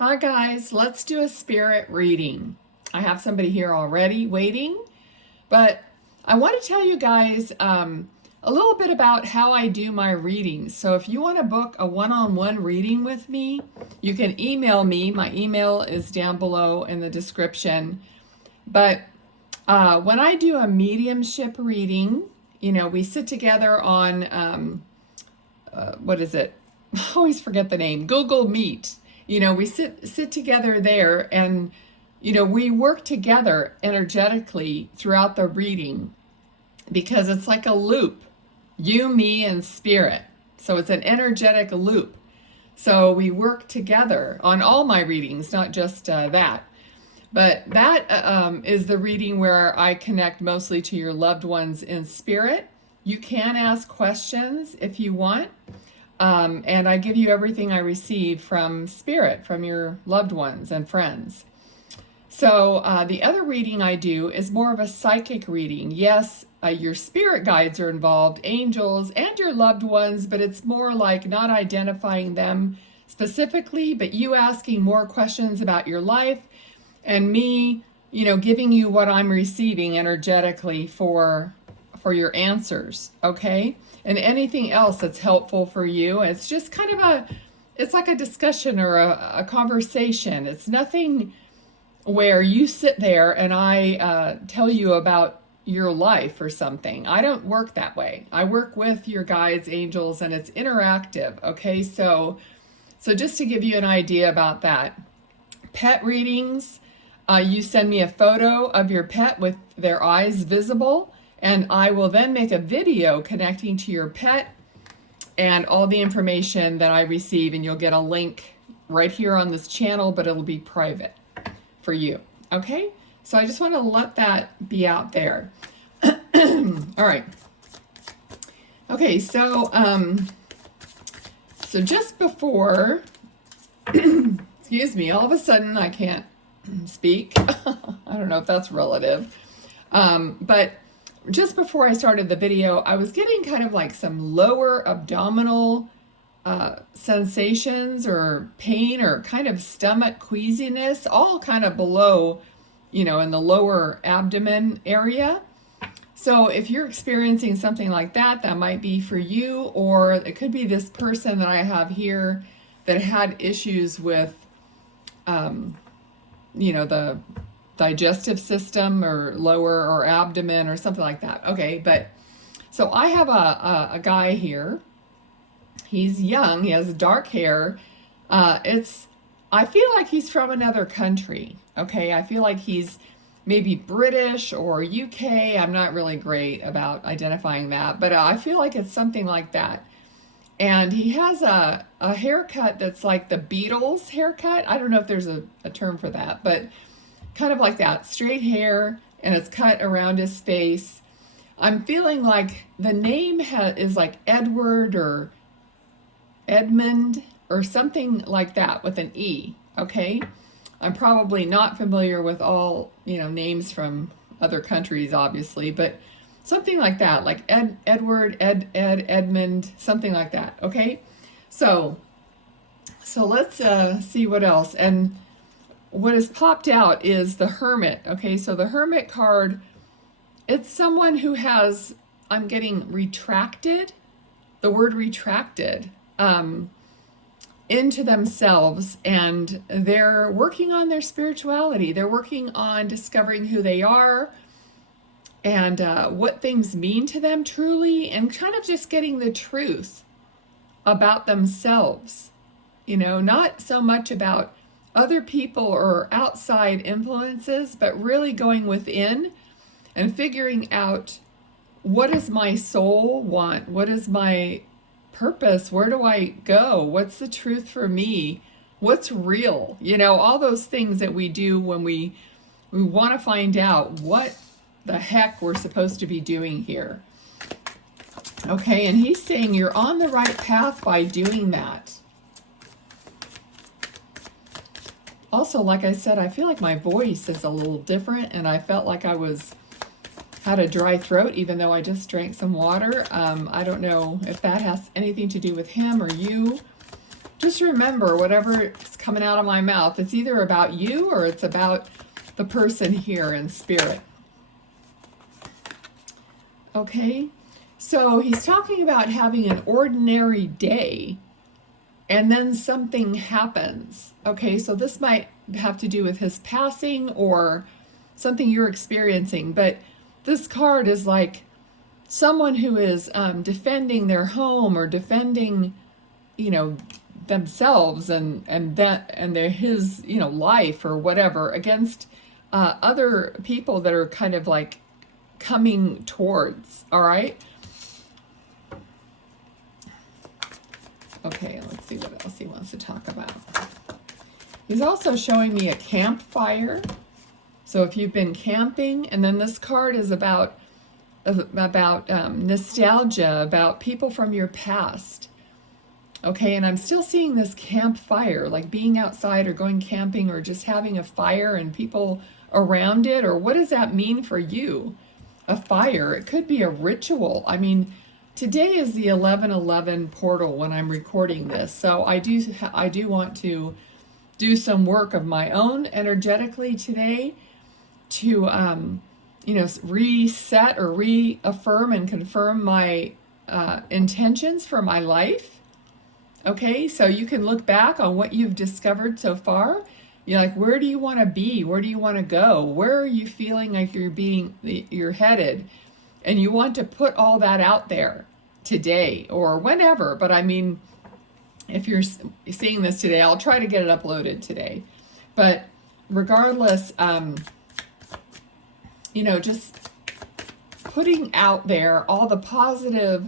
Hi guys, let's do a spirit reading. I have somebody here already waiting, but I want to tell you guys a little bit about how I do my readings. So if you want to book a one-on-one reading with me, you can email me. My email is down below in the description. But when I do a mediumship reading, we sit together on, what is it? I always forget the name, Google Meet. We sit together there and, we work together energetically throughout the reading because it's like a loop, you, me, and spirit. So it's an energetic loop. So we work together on all my readings, not just that. But that is the reading where I connect mostly to your loved ones in spirit. You can ask questions if you want. And I give you everything I receive from spirit, from your loved ones and friends. So the other reading I do is more of a psychic reading. Yes, your spirit guides are involved, angels, and your loved ones, but it's more like not identifying them specifically, but you asking more questions about your life and me, giving you what I'm receiving energetically for your answers, okay? And anything else that's helpful for you. It's just kind of it's like a discussion or a conversation. It's nothing where you sit there and I tell you about your life or something. I don't work that way. I work with your guides, angels, and it's interactive, okay? So just to give you an idea about that. Pet readings, you send me a photo of your pet with their eyes visible, and I will then make a video connecting to your pet and all the information that I receive, and you'll get a link right here on this channel, but it'll be private for you, okay? So I just want to let that be out there. All right. Okay, so just before, excuse me, all of a sudden I can't speak. I don't know if that's relative, but just before I started the video, I was getting kind of like some lower abdominal sensations or pain or kind of stomach queasiness, all kind of below, in the lower abdomen area. So if you're experiencing something like that, that might be for you, or it could be this person that I have here that had issues with, the digestive system or lower or abdomen or something like that. Okay, but so I have a guy here. He's young. He has dark hair. I feel like he's from another country. Okay, I feel like he's maybe British or UK. I'm not really great about identifying that, but I feel like it's something like that. And he has a haircut that's like the Beatles haircut. I don't know if there's a term for that, but kind of like that, straight hair, and it's cut around his face. I'm feeling like the name is like Edward or Edmund or something like that with an E, okay? I'm probably not familiar with all, names from other countries, obviously, but something like that, like Edward, Edmund, something like that, okay? So let's see what else. And what has popped out is the Hermit. Okay, so the Hermit card, it's someone who has, I'm getting retracted, the word retracted, into themselves, and they're working on their spirituality. They're working on discovering who they are and what things mean to them truly, and kind of just getting the truth about themselves. Not so much about other people or outside influences, but really going within and figuring out, what does my soul want? What is my purpose? Where do I go? What's the truth for me? What's real? All those things that we do when we want to find out what the heck we're supposed to be doing here. Okay, and he's saying you're on the right path by doing that. Also, like I said, I feel like my voice is a little different, and I felt like I had a dry throat, even though I just drank some water. I don't know if that has anything to do with him or you. just remember, whatever's coming out of my mouth, it's either about you or it's about the person here in spirit. Okay, so he's talking about having an ordinary day and then something happens. Okay, so this might have to do with his passing or something you're experiencing, but this card is like someone who is defending their home or defending, you know, themselves and their his, you know, life or whatever against other people that are kind of like coming towards. All right. Okay, let's see what else he wants to talk about. He's also showing me a campfire. So if you've been camping, and then this card is about nostalgia, about people from your past. Okay, and I'm still seeing this campfire, like being outside or going camping or just having a fire and people around it, or what does that mean for you? A fire, it could be a ritual. I mean, today is the 11/11 portal when I'm recording this, so I do want to do some work of my own energetically today to you know, reset or reaffirm and confirm my intentions for my life. Okay, so you can look back on what you've discovered so far. You're like, where do you want to be? Where do you want to go? Where are you feeling like you're headed? And you want to put all that out there today or whenever. But I mean, if you're seeing this today, I'll try to get it uploaded today. But regardless, you know, just putting out there all the positive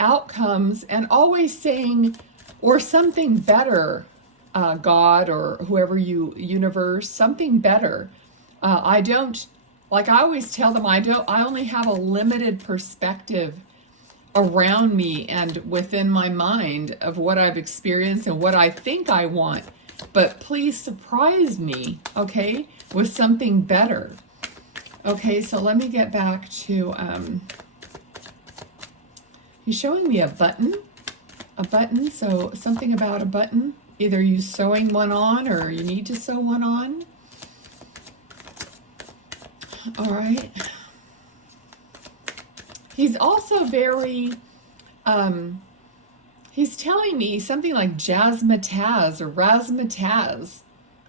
outcomes and always saying, or something better, God or whoever universe, something better. I always tell them, I only have a limited perspective around me and within my mind of what I've experienced and what I think I want. But please surprise me, okay, with something better. Okay, so let me get back to, he's showing me a button, so something about a button. Either you sewing one on or you need to sew one on. All right. He's also very, he's telling me something like jazzmatazz or razzmatazz.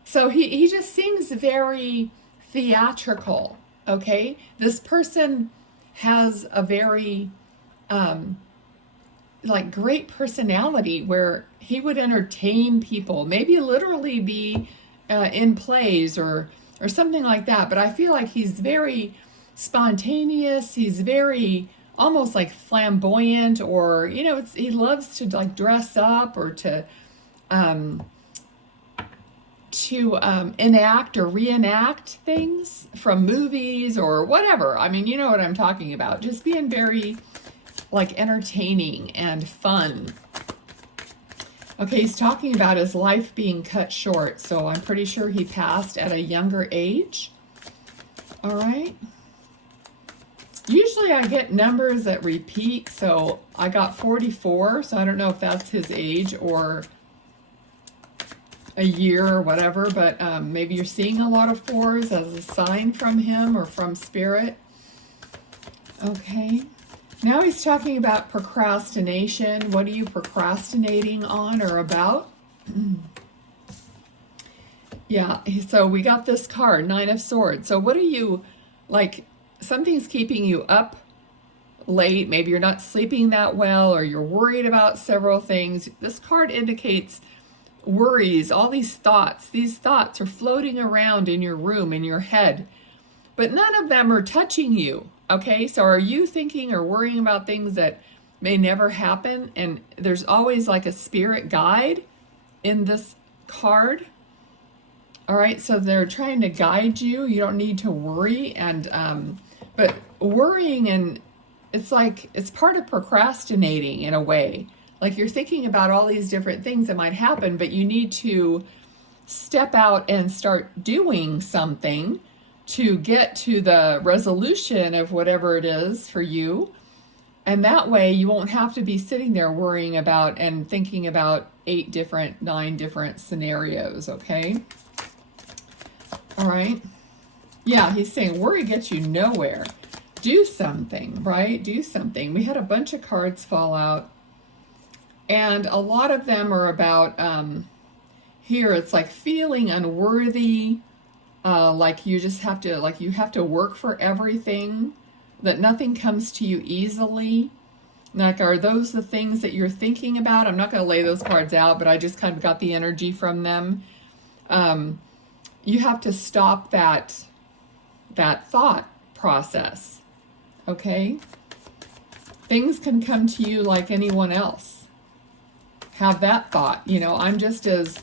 So he just seems very theatrical, okay? This person has a very, like great personality where he would entertain people, maybe literally be in plays or something like that. But I feel like he's very spontaneous. He's very almost like flamboyant, or you know, he loves to like dress up or to enact or reenact things from movies or whatever. I mean, you know what I'm talking about. Just being very like entertaining and fun. Okay, he's talking about his life being cut short, so I'm pretty sure he passed at a younger age. All right. Usually I get numbers that repeat, so I got 44, so I don't know if that's his age or a year or whatever, but maybe you're seeing a lot of fours as a sign from him or from spirit. Okay. Now he's talking about procrastination. What are you procrastinating on or about? Yeah, so we got this card, Nine of Swords. So what are you, like, something's keeping you up late. Maybe you're not sleeping that well or you're worried about several things. This card indicates worries, all these thoughts. These thoughts are floating around in your room, in your head, but none of them are touching you. Okay, so are you thinking or worrying about things that may never happen? And there's always like a spirit guide in this card. All right, so they're trying to guide you. You don't need to worry. And but worrying, and it's like it's part of procrastinating in a way. Like you're thinking about all these different things that might happen, but you need to step out and start doing something to get to the resolution of whatever it is for you. And that way you won't have to be sitting there worrying about and thinking about 9 different scenarios, okay? All right. Yeah, he's saying worry gets you nowhere. Do something, right? Do something. We had a bunch of cards fall out, and a lot of them are about, here it's like feeling unworthy, like you just have to, like you have to work for everything, that nothing comes to you easily. Like, are those the things that you're thinking about? I'm not going to lay those cards out, but I just kind of got the energy from them. You have to stop that thought process, okay? Things can come to you like anyone else. Have that thought, you know, I'm just as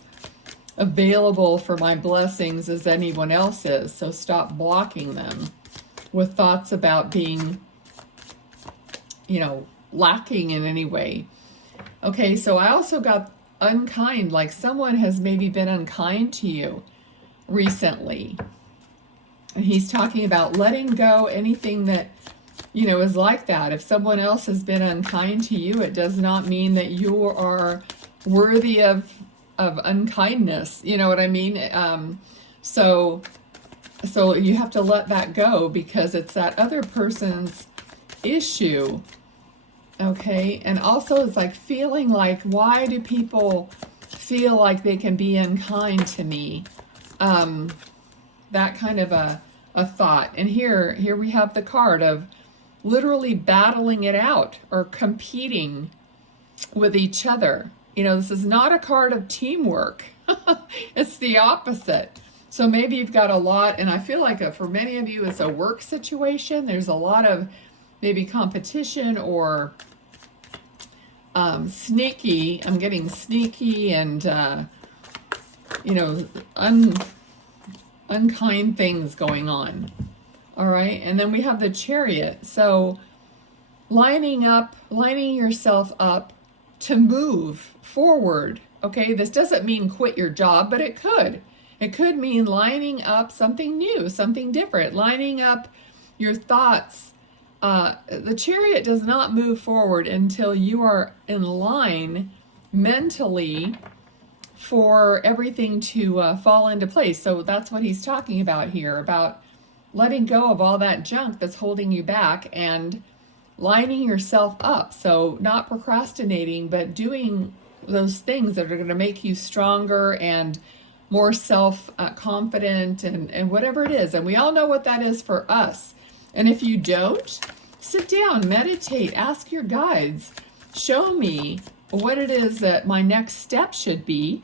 available for my blessings as anyone else is, so stop blocking them with thoughts about being, you know, lacking in any way. Okay, so I also got unkind, like someone has maybe been unkind to you recently. And he's talking about letting go anything that, you know, is like that. If someone else has been unkind to you, it does not mean that you are worthy of unkindness. You know what I mean? So you have to let that go because it's that other person's issue. Okay, and also it's like feeling like, why do people feel like they can be unkind to me? That kind of a thought. And here we have the card of literally battling it out or competing with each other. You know, this is not a card of teamwork. It's the opposite. So maybe you've got a lot, and I feel like for many of you it's a work situation. There's a lot of maybe competition or sneaky. I'm getting sneaky and, you know, unkind things going on. All right. And then we have the Chariot. So lining yourself up to move forward. Okay. This doesn't mean quit your job, but it could. It could mean lining up something new, something different, lining up your thoughts. The Chariot does not move forward until you are in line mentally for everything to fall into place. So that's what he's talking about here, about letting go of all that junk that's holding you back and lining yourself up. So not procrastinating, but doing those things that are going to make you stronger and more self-confident and whatever it is. And we all know what that is for us. And if you don't, sit down, meditate, ask your guides, show me what it is that my next step should be,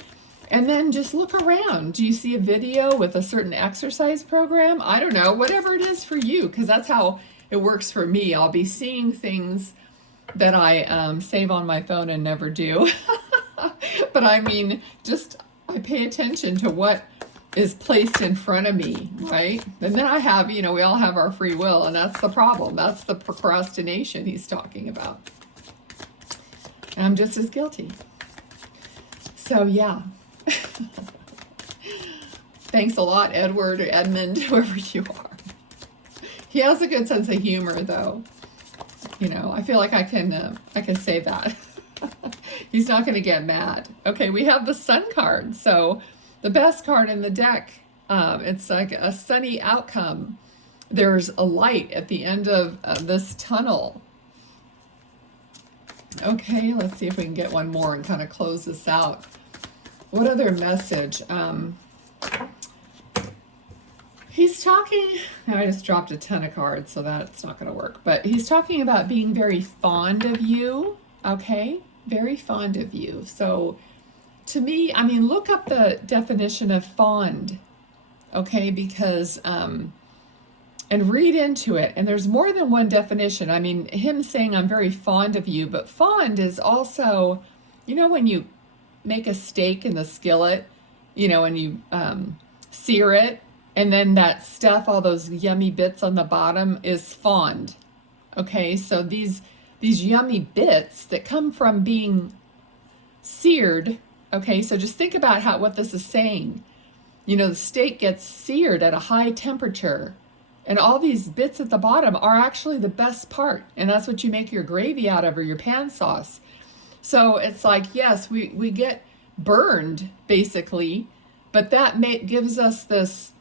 and then just look around. Do you see a video with a certain exercise program? I don't know, whatever it is for you, because that's how it works for me. I'll be seeing things that I save on my phone and never do. But I mean, I pay attention to what is placed in front of me, right? And then I have, you know, we all have our free will, and that's the problem. That's the procrastination he's talking about. And I'm just as guilty. So yeah. Thanks a lot, Edward or Edmund, whoever you are. He has a good sense of humor, though. You know, I feel like I can say that. He's not going to get mad. Okay, we have the Sun card. So the best card in the deck, it's like a sunny outcome. There's a light at the end of this tunnel. Okay, let's see if we can get one more and kind of close this out. What other message? He's talking, I just dropped a ton of cards, so that's not going to work. But he's talking about being very fond of you, okay? Very fond of you. So to me, I mean, look up the definition of fond, okay? Because, and read into it. And there's more than one definition. I mean, him saying, I'm very fond of you, but fond is also, you know, when you make a steak in the skillet, you know, and you sear it, and then that stuff, all those yummy bits on the bottom is fond. Okay, so these yummy bits that come from being seared. Okay, so just think about what this is saying. You know, the steak gets seared at a high temperature, and all these bits at the bottom are actually the best part, and that's what you make your gravy out of, or your pan sauce. So it's like, yes, we get burned, basically, but that gives us this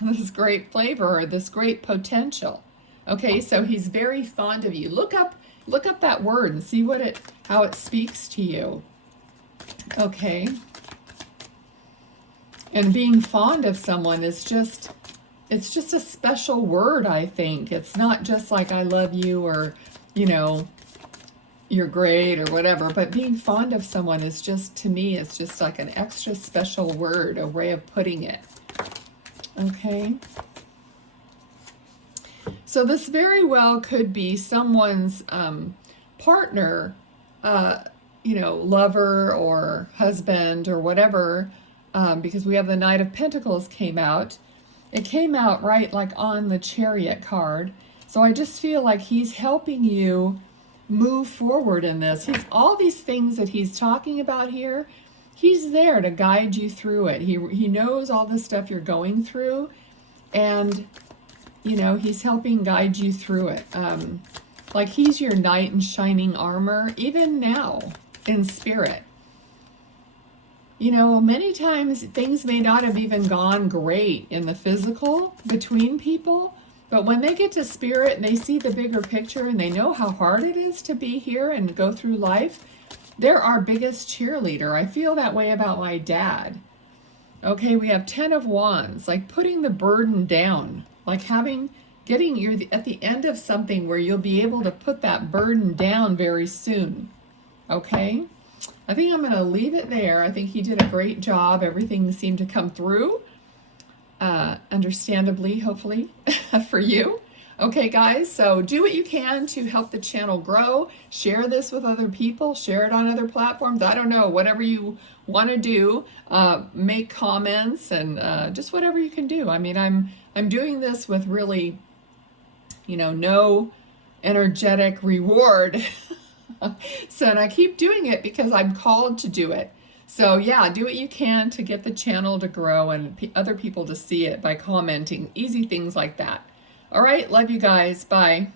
this great flavor, or this great potential. Okay, so he's very fond of you. Look up that word and see how it speaks to you. Okay. And being fond of someone is just, it's just a special word, I think. It's not just like I love you, or, you know, you're great or whatever, but being fond of someone is just, to me, it's just like an extra special word, a way of putting it. Okay. So this very well could be someone's partner, you know, lover or husband or whatever, because we have the Knight of Pentacles came out. It came out right like on the Chariot card. So I just feel like he's helping you move forward in this. All these things that he's talking about here, he's there to guide you through it. He knows all the stuff you're going through, and you know, he's helping guide you through it. Like he's your knight in shining armor, even now in spirit. You know, many times things may not have even gone great in the physical between people, but when they get to spirit and they see the bigger picture and they know how hard it is to be here and go through life, they're our biggest cheerleader. I feel that way about my dad. Okay, we have 10 of Wands, like putting the burden down, like you're at the end of something where you'll be able to put that burden down very soon. Okay? I think I'm going to leave it there. I think he did a great job. Everything seemed to come through, understandably, hopefully, for you. Okay, guys, so do what you can to help the channel grow. Share this with other people. Share it on other platforms. I don't know, whatever you want to do. Make comments and just whatever you can do. I mean, I'm doing this with really, you know, no energetic reward. So, and I keep doing it because I'm called to do it. So yeah, do what you can to get the channel to grow and other people to see it by commenting, easy things like that. All right, love you guys. Bye.